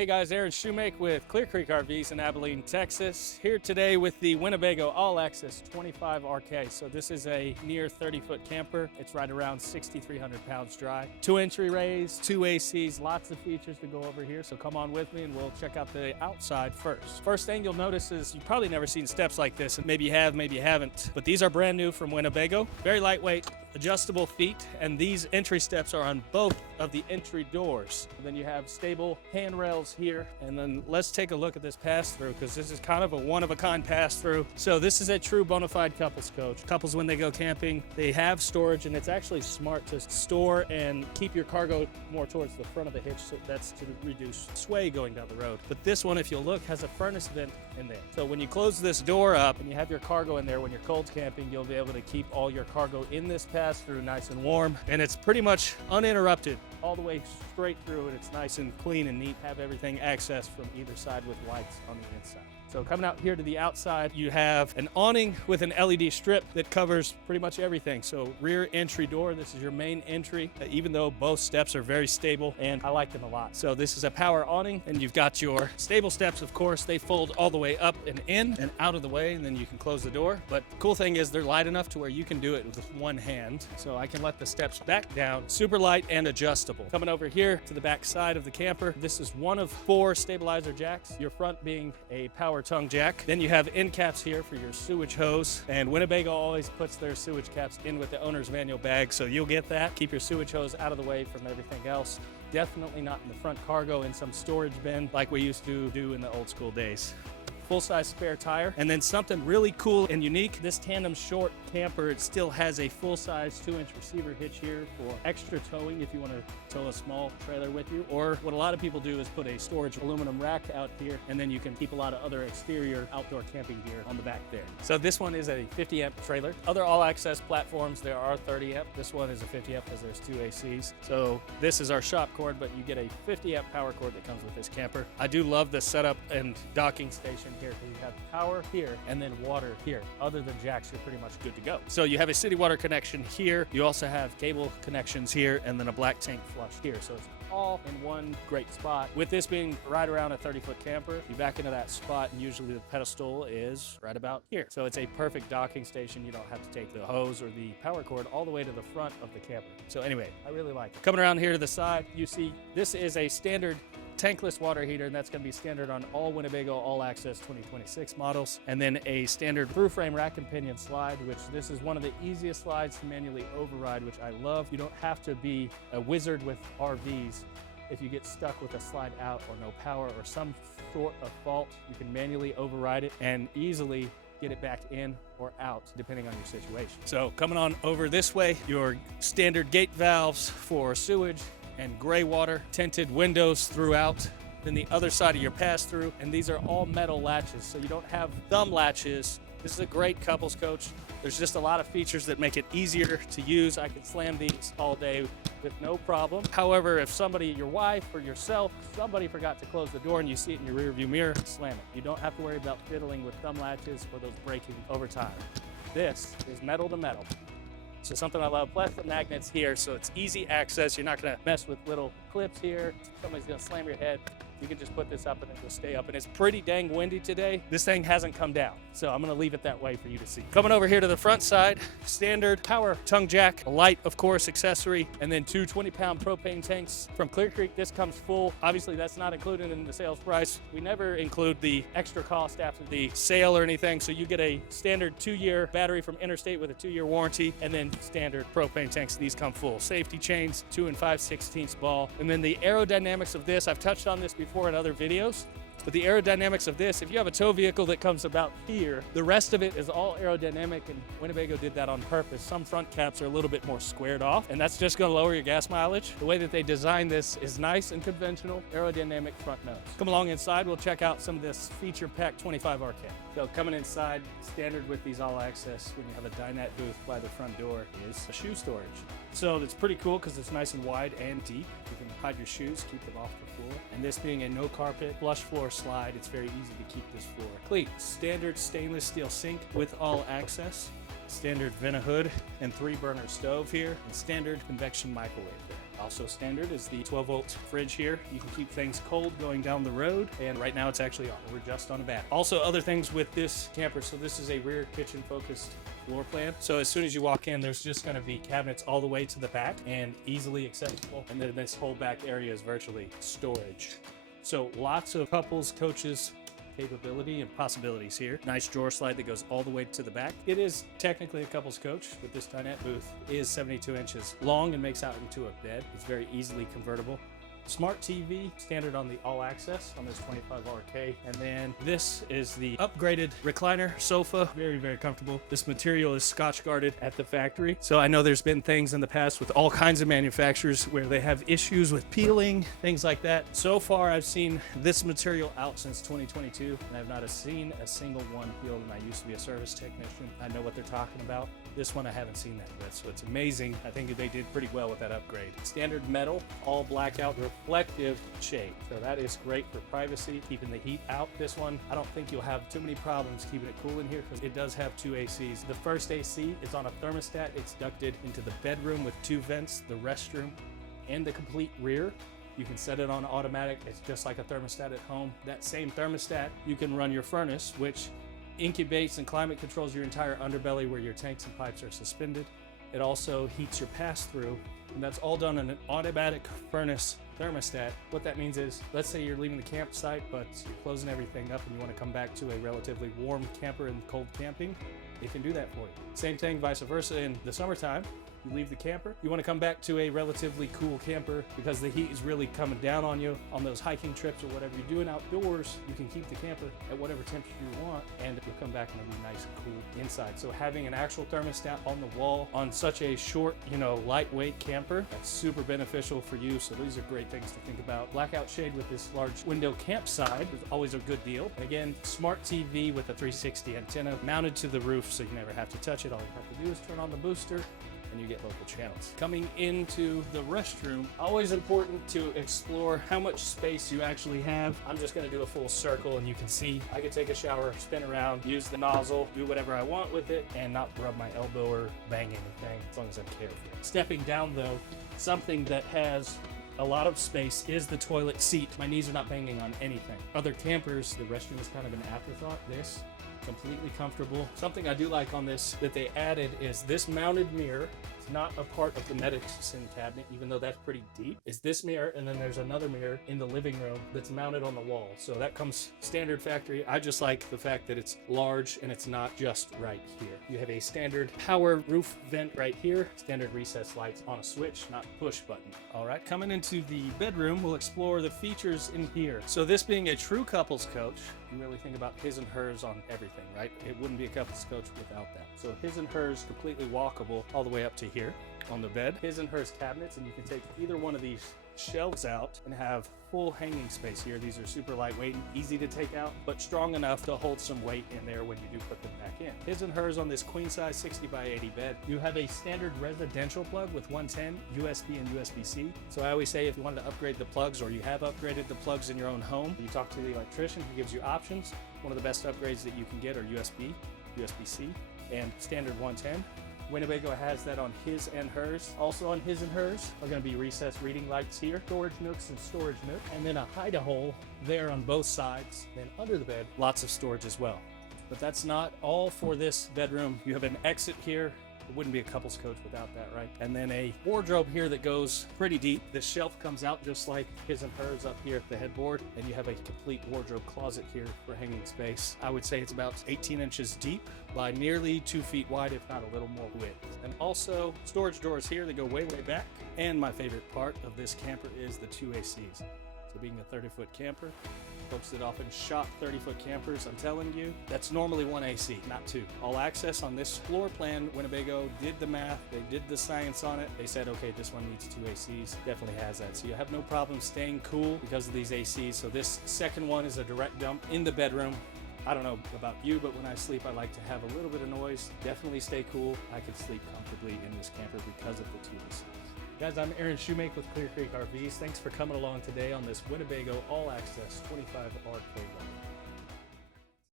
Hey guys, Aaron Shumake with Clear Creek RVs in Abilene, Texas. Here today with the Winnebago All Access 25 RK. So this is a near 30-foot camper. It's right around 6,300 pounds dry. 2 entryways, 2 ACs, lots of features to go over here. So come on with me and we'll check out the outside first. First thing you'll notice is you've probably never seen steps like this, and maybe you have, maybe you haven't. But these are brand new from Winnebago. Very lightweight, adjustable feet, and these entry steps are on both of the entry doors. And then you have stable handrails here, and then let's take a look at this pass-through, because this is kind of a one-of-a-kind pass-through. So this is a true bona fide couples coach. Couples, when they go camping, they have storage, and it's actually smart to store and keep your cargo more towards the front of the hitch, so that's to reduce sway going down the road. But this one, if you'll look, has a furnace vent in there. So when you close this door up and you have your cargo in there, when you're cold camping, you'll be able to keep all your cargo in this pass-through nice and warm, and it's pretty much uninterrupted all the way straight through, and it's nice and clean and neat. Have everything accessed from either side with lights on the inside. So coming out here to the outside, you have an awning with an LED strip that covers pretty much everything. So rear entry door, this is your main entry, even though both steps are very stable, and I like them a lot. So this is a power awning, and you've got your stable steps, of course. They fold all the way up and in and out of the way, and then you can close the door. But the cool thing is they're light enough to where you can do it with one hand. So I can let the steps back down, super light and adjustable. Coming over here to the back side of the camper, this is one of 4 stabilizer jacks, your front being a power tongue jack. Then you have end caps here for your sewage hose, and Winnebago always puts their sewage caps in with the owner's manual bag, so you'll get that. Keep your sewage hose out of the way from everything else. Definitely not in the front cargo in some storage bin like we used to do in the old school days. Full-size spare tire, and then something really cool and unique, this tandem short camper, it still has a full-size 2-inch receiver hitch here for extra towing if you want to tow a small trailer with you. Or what a lot of people do is put a storage aluminum rack out here, and then you can keep a lot of other exterior outdoor camping gear on the back there. So this one is a 50 amp trailer. Other all-access platforms, there are 30 amp. This one is a 50 amp because there's 2 ACs. So this is our shop cord, but you get a 50 amp power cord that comes with this camper. I do love the setup and docking station here, because you have power here and then water here. Other than jacks, you're pretty much good to go. So you have a city water connection here. You also have cable connections here, and then a black tank flush here. So it's all in one great spot. With this being right around a 30-foot camper, you back into that spot, and usually the pedestal is right about here. So it's a perfect docking station. You don't have to take the hose or the power cord all the way to the front of the camper. So anyway, I really like it. Coming around here to the side, you see this is a standard tankless water heater, and that's going to be standard on all Winnebago All Access 2026 models. And then a standard through frame rack and pinion slide, which this is one of the easiest slides to manually override, which I love. You don't have to be a wizard with RVs. If you get stuck with a slide out or no power or some sort of fault, you can manually override it and easily get it back in or out, depending on your situation. So coming on over this way, your standard gate valves for sewage and gray water, tinted windows throughout. Then the other side of your pass-through, and these are all metal latches, so you don't have thumb latches. This is a great couples coach. There's just a lot of features that make it easier to use. I can slam these all day with no problem. However, if somebody, your wife or yourself, somebody forgot to close the door and you see it in your rear view mirror, slam it. You don't have to worry about fiddling with thumb latches or those breaking over time. This is metal to metal. So something I love, plus the magnets here, so it's easy access. You're not gonna mess with little clips here. Somebody's gonna slam your head. You can just put this up and it will stay up. And it's pretty dang windy today. This thing hasn't come down, so I'm gonna leave it that way for you to see. Coming over here to the front side, standard power tongue jack, a light, of course, accessory, and then 2 20-pound propane tanks. From Clear Creek, this comes full. Obviously, that's not included in the sales price. We never include the extra cost after the sale or anything, so you get a standard 2-year battery from Interstate with a 2-year warranty, and then standard propane tanks. These come full. Safety chains, 2 5/16 ball. And then the aerodynamics of this, I've touched on this before in other videos, but the aerodynamics of this, if you have a tow vehicle that comes about here, the rest of it is all aerodynamic, and Winnebago did that on purpose. Some front caps are a little bit more squared off, and that's just going to lower your gas mileage. The way that they designed this is nice and conventional, aerodynamic front nose. Come along inside, we'll check out some of this feature pack 25 RK. So coming inside, standard with these all access, when you have a dinette booth by the front door, is a shoe storage. So that's pretty cool because it's nice and wide and deep. You can hide your shoes, keep them off the floor. And this being a no carpet, flush floor slide, it's very easy to keep this floor clean. Standard stainless steel sink with all access. Standard Vena hood and 3-burner stove here, and standard convection microwave there. I'll Also standard is the 12-volt fridge here. You can keep things cold going down the road, and right now it's actually on. We're just on a bat. Also, other things with this camper, so this is a rear kitchen focused floor plan. So as soon as you walk in, there's just going to be cabinets all the way to the back and easily accessible. And then this whole back area is virtually storage. So lots of couples, coaches, capability and possibilities here. Nice drawer slide that goes all the way to the back. It is technically a couples coach, but this dinette booth is 72 inches long and makes out into a bed. It's very easily convertible. Smart TV, standard on the All Access on this 25RK. And then this is the upgraded recliner sofa. Very, very comfortable. This material is Scotch guarded at the factory. So I know there's been things in the past with all kinds of manufacturers where they have issues with peeling, things like that. So far, I've seen this material out since 2022, and I've not seen a single one peeled. And I used to be a service technician. I know what they're talking about. This one I haven't seen that yet, so it's amazing. I think they did pretty well with that upgrade. Standard metal, all blackout reflective shade. So that is great for privacy, keeping the heat out. This one, I don't think you'll have too many problems keeping it cool in here because it does have two ACs. The first AC is on a thermostat. It's ducted into the bedroom with two vents, the restroom, and the complete rear. You can set it on automatic. It's just like a thermostat at home. That same thermostat, you can run your furnace, which incubates and climate controls your entire underbelly where your tanks and pipes are suspended. It also heats your pass-through, and that's all done in an automatic furnace thermostat. What that means is, let's say you're leaving the campsite, but you're closing everything up and you want to come back to a relatively warm camper in cold camping, it can do that for you. Same thing, vice versa in the summertime. You leave the camper, you want to come back to a relatively cool camper because the heat is really coming down on you on those hiking trips or whatever you're doing outdoors. You can keep the camper at whatever temperature you want and you'll come back and it'll be nice and cool inside. So having an actual thermostat on the wall on such a short, lightweight camper, that's super beneficial for you. So these are great things to think about. Blackout shade with this large window campside is always a good deal. And again, smart TV with a 360 antenna mounted to the roof so you never have to touch it. All you have to do is turn on the booster and you get local channels. Coming into the restroom, always important to explore how much space you actually have. I'm just gonna do a full circle and you can see I can take a shower, spin around, use the nozzle, do whatever I want with it, and not rub my elbow or bang anything as long as I'm careful. Stepping down though, something that has a lot of space is the toilet seat. My knees are not banging on anything. Other campers, the restroom is kind of an afterthought. This, completely comfortable. Something I do like on this that they added is this mounted mirror. It's not a part of the medicine cabinet, even though that's pretty deep. It's this mirror, and then there's another mirror in the living room that's mounted on the wall. So that comes standard factory. I just like the fact that it's large and it's not just right here. You have a standard power roof vent right here, standard recessed lights on a switch, not push button. All right, coming into the bedroom, we'll explore the features in here. So this being a true couples coach, you really think about his and hers on everything, right? It wouldn't be a couples coach without that. So his and hers completely walkable all the way up to here on the bed. His and hers cabinets, and you can take either one of these shelves out and have full hanging space here. These are super lightweight and easy to take out, but strong enough to hold some weight in there when you do put them back in. His and hers on this queen size 60 by 80 bed. You have a standard residential plug with 110 USB and USB-C. So I always say if you wanted to upgrade the plugs or you have upgraded the plugs in your own home, you talk to the electrician, he gives you options. One of the best upgrades that you can get are USB, USB-C, and standard 110. Winnebago has that on his and hers. Also on his and hers are going to be recessed reading lights here, storage nooks and storage nook, and then a hide-a-hole there on both sides. Then under the bed, lots of storage as well. But that's not all for this bedroom. You have an exit here. It wouldn't be a couples coach without that, right? And then a wardrobe here that goes pretty deep. This shelf comes out just like his and hers up here at the headboard, and you have a complete wardrobe closet here for hanging space. I would say it's about 18 inches deep by nearly 2 feet wide, if not a little more width. And also storage drawers here that go way, way back. And my favorite part of this camper is the two ACs. So being a 30-foot camper, folks that often shop 30-foot campers, I'm telling you, that's normally one AC, not two. All Access on this floor plan, Winnebago did the math, they did the science on it. They said, okay, this one needs two ACs. Definitely has that. So you have no problem staying cool because of these ACs. So this second one is a direct dump in the bedroom. I don't know about you, but when I sleep, I like to have a little bit of noise. Definitely stay cool. I can sleep comfortably in this camper because of the two ACs. Guys, I'm Aaron Shumake with Clear Creek RVs. Thanks for coming along today on this Winnebago All Access 25RK.